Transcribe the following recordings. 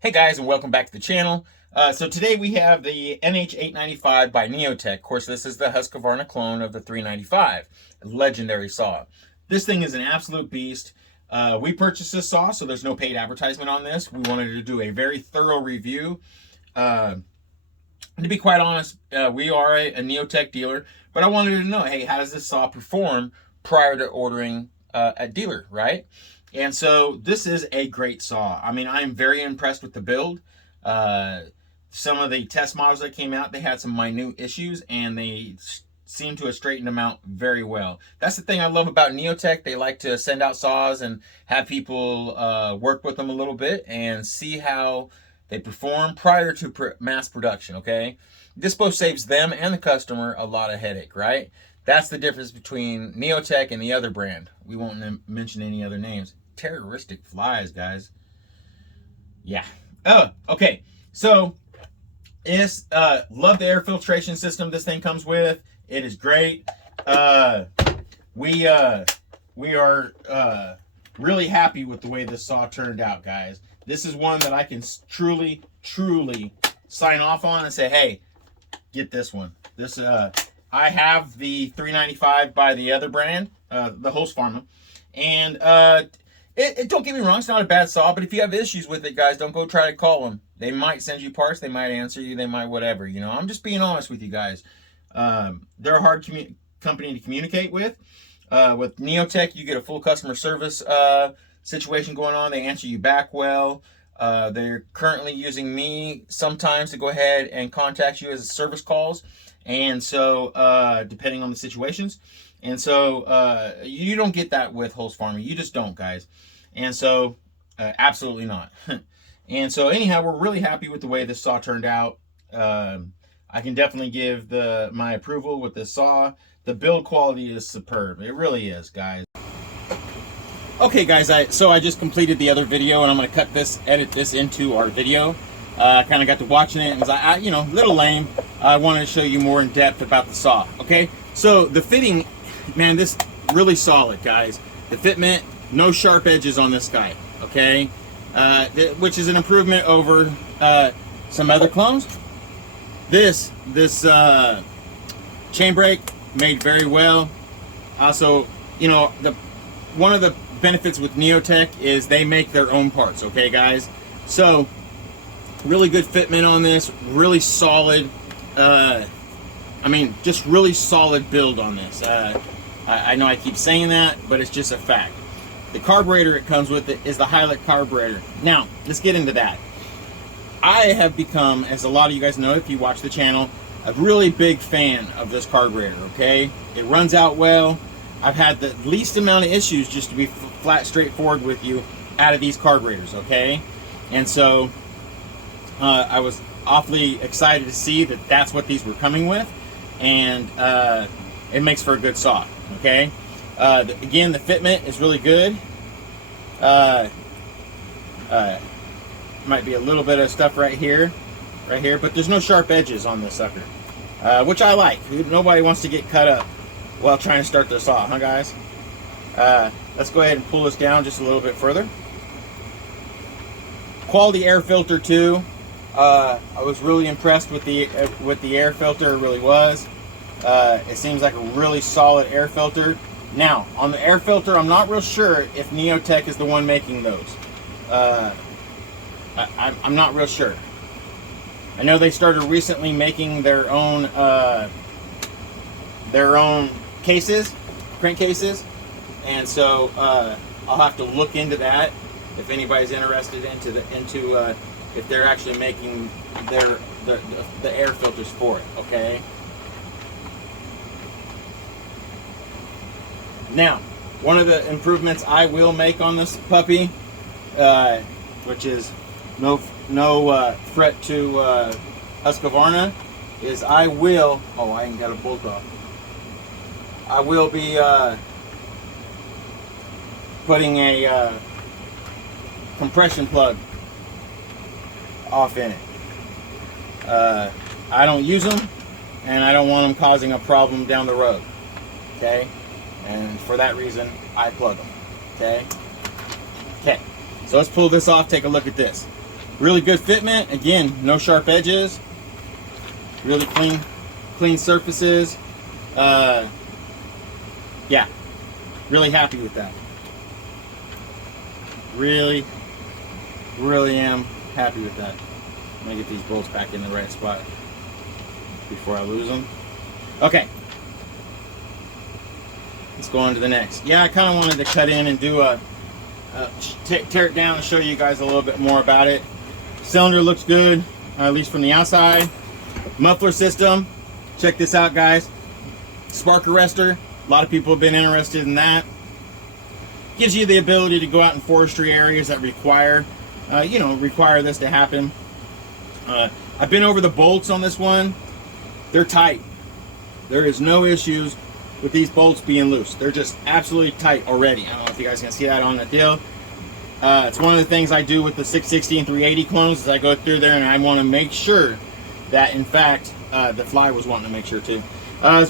Hey guys, and welcome back to the channel. So today we have the NH895 by Neotec. Of course, this is the Husqvarna clone of the 395, legendary saw. This thing is an absolute beast. We purchased this saw, so there's no paid advertisement on this. We wanted to do a very thorough review. To be quite honest, we are a Neotec dealer, but I wanted to know, hey, how does this saw perform prior to ordering a dealer, right? And so this is a great saw. I mean, I am very impressed with the build. Some of the test models that came out, they had some minute issues, and they seem to have straightened them out very well. That's the thing I love about Neotec. They like to send out saws and have people work with them a little bit and see how they perform prior to mass production, okay? This both saves them and the customer a lot of headache, right? That's the difference between Neotec and the other brand. We won't mention any other names. Terroristic flies, guys. Yeah. Oh, okay. So, love the air filtration system this thing comes with. It is great. We are really happy with the way this saw turned out, guys. This is one that I can truly sign off on and say, hey, get this one. This I have the 395 by the other brand, the Husqvarna, and don't get me wrong, it's not a bad saw, but if you have issues with it, guys, don't go try to call them. They might send you parts, they might answer you, they might whatever. You know, I'm just being honest with you guys. They're a hard company to communicate with. With Neotec, you get a full customer service situation going on. They answer you back well. They're currently using me sometimes to go ahead and contact you as service calls. And so, depending on the situations. And so, you don't get that with Husqvarna. You just don't, guys. And so, absolutely not. And so, anyhow, we're really happy with the way this saw turned out. I can definitely give my approval with this saw. The build quality is superb. It really is, guys. Okay, guys, so I just completed the other video, and I'm going to edit this into our video. I kind of got to watching it, and was a little lame. I wanted to show you more in depth about the saw. Okay, so the fitting, man, this really solid, guys. The fitment, no sharp edges on this guy. Okay, which is an improvement over some other clones. This chain brake made very well. Also, one of the benefits with Neotec is they make their own parts. Okay, guys, so really good fitment on this, really solid. Just really solid build on this. I know I keep saying that, but it's just a fact. The carburetor it comes with is the Hilux carburetor. Now, let's get into that. I have become, as a lot of you guys know if you watch the channel, a really big fan of this carburetor, okay? It runs out well. I've had the least amount of issues, just to be flat straightforward with you, out of these carburetors, okay? And so, I was awfully excited to see that that's what these were coming with, and it makes for a good saw, okay? Again, the fitment is really good. Might be a little bit of stuff right here, but there's no sharp edges on this sucker, which I like. Nobody wants to get cut up while trying to start their saw, huh, guys? Let's go ahead and pull this down just a little bit further. Quality air filter too. I was really impressed with the air filter. It really was. It seems like a really solid air filter. Now, on the air filter, I'm not real sure if Neotec is the one making those. I'm not real sure. I know they started recently making their own cases, crankcases, and so I'll have to look into that if anybody's interested into if they're actually making the air filters for it. Okay. Now, one of the improvements I will make on this puppy, which is no threat to Husqvarna, is I will. Oh, I ain't got a bolt off. I will be putting a compression plug off in it. I don't use them, and I don't want them causing a problem down the road. Okay, and for that reason, I plug them. Okay. So let's pull this off. Take a look at this. Really good fitment. Again, no sharp edges. Really clean surfaces. Yeah, really happy with that. Really am happy with that. I'm gonna get these bolts back in the right spot before I lose them. Okay, let's go on to the next. Yeah, I kind of wanted to cut in and do tear it down and show you guys a little bit more about it. Cylinder looks good, at least from the outside. Muffler system, check this out, guys. Spark arrestor, a lot of people have been interested in that. Gives you the ability to go out in forestry areas that require this to happen. I've been over the bolts on this one. They're tight. There is no issues with these bolts being loose. They're just absolutely tight already. I don't know if you guys can see that on the deal. It's one of the things I do with the 660 and 380 clones is I go through there and I want to make sure that, in fact, the Fly was wanting to make sure too. I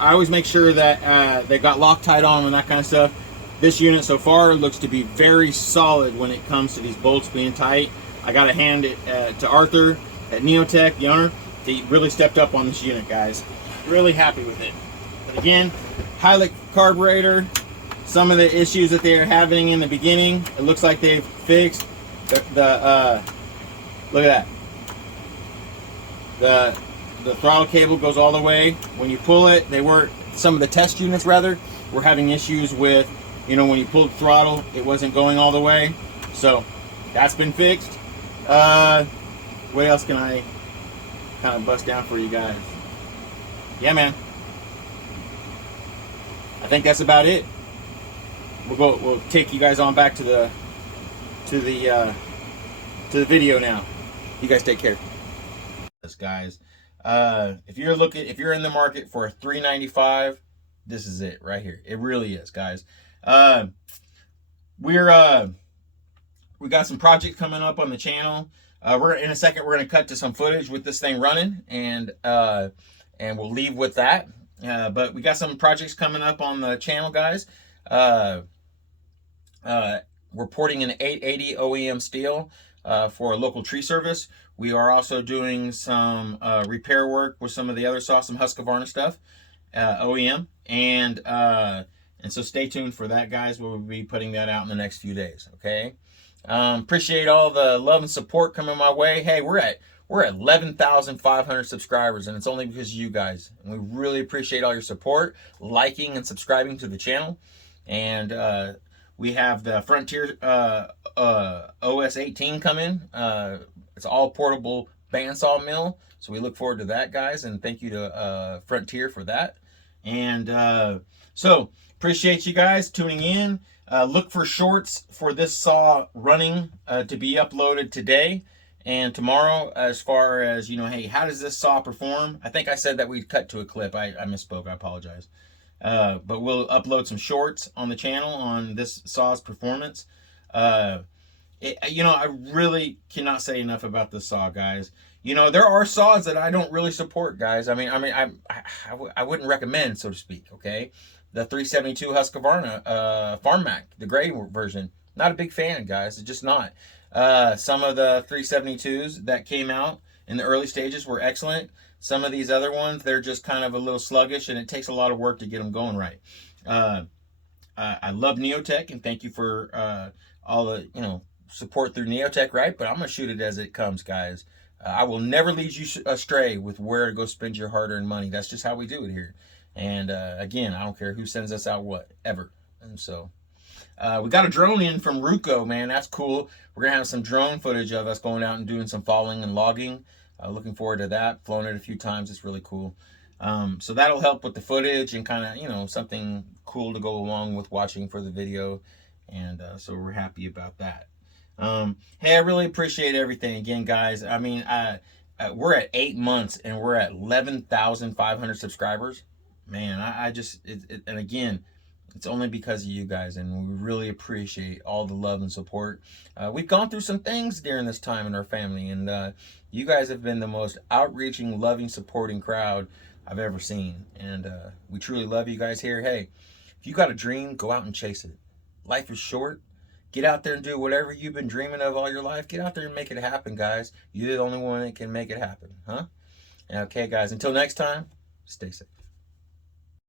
always make sure that they got Loctite on them and that kind of stuff. This unit so far looks to be very solid when it comes to these bolts being tight. I got to hand it to Arthur at Neotec, the owner. He really stepped up on this unit, guys. Really happy with it. But again, Hilux carburetor. Some of the issues that they are having in the beginning, it looks like they've fixed. Look at that. The throttle cable goes all the way. When you pull it, some of the test units rather were having issues with, when you pulled the throttle, it wasn't going all the way. So that's been fixed. What else can I kind of bust down for you guys? Yeah, man. I think that's about it. We'll take you guys on back to the video now. You guys take care. This, guys. If you're in the market for a $395, this is it right here. It really is, guys. We got some projects coming up on the channel. In a second we're going to cut to some footage with this thing running, and we'll leave with that. But we got some projects coming up on the channel, guys. We're porting an 880 OEM steel for a local tree service. We are also doing some repair work with some of the other some Husqvarna stuff, OEM, and so stay tuned for that, guys. We'll be putting that out in the next few days. Okay. Appreciate all the love and support coming my way. Hey, we're at 11,500 subscribers, and it's only because of you guys. And we really appreciate all your support, liking and subscribing to the channel. And we have the Frontier OS 18 coming. It's all portable bandsaw mill, so we look forward to that, guys. And thank you to Frontier for that. And so appreciate you guys tuning in. Look for shorts for this saw running to be uploaded today and tomorrow, as far as, hey, how does this saw perform? I think I said that we'd cut to a clip. I misspoke. I apologize. But we'll upload some shorts on the channel on this saw's performance. I really cannot say enough about this saw, guys. There are saws that I don't really support, guys. I wouldn't recommend, so to speak. Okay. The 372 Husqvarna Farm Mac, the gray version, not a big fan, guys. It's just not. Some of the 372s that came out in the early stages were excellent. Some of these other ones, they're just kind of a little sluggish, and it takes a lot of work to get them going right. I love Neotec, and thank you for all the support through Neotec, right? But I'm gonna shoot it as it comes, guys. I will never lead you astray with where to go spend your hard-earned money. That's just how we do it here. And again, I don't care who sends us out what, ever. And so we got a drone in from Ruco, man. That's cool. We're gonna have some drone footage of us going out and doing some following and logging. Looking forward to that. Flown it a few times. It's really cool. So that'll help with the footage and kind of, something cool to go along with watching for the video. And so we're happy about that. Hey, I really appreciate everything again, guys. We're at 8 months and we're at 11,500 subscribers. Man, and again, it's only because of you guys, and we really appreciate all the love and support. We've gone through some things during this time in our family, and you guys have been the most outreaching, loving, supporting crowd I've ever seen. And we truly love you guys here. Hey, if you got a dream, go out and chase it. Life is short. Get out there and do whatever you've been dreaming of all your life. Get out there and make it happen, guys. You're the only one that can make it happen, huh? Okay, guys, until next time, stay safe.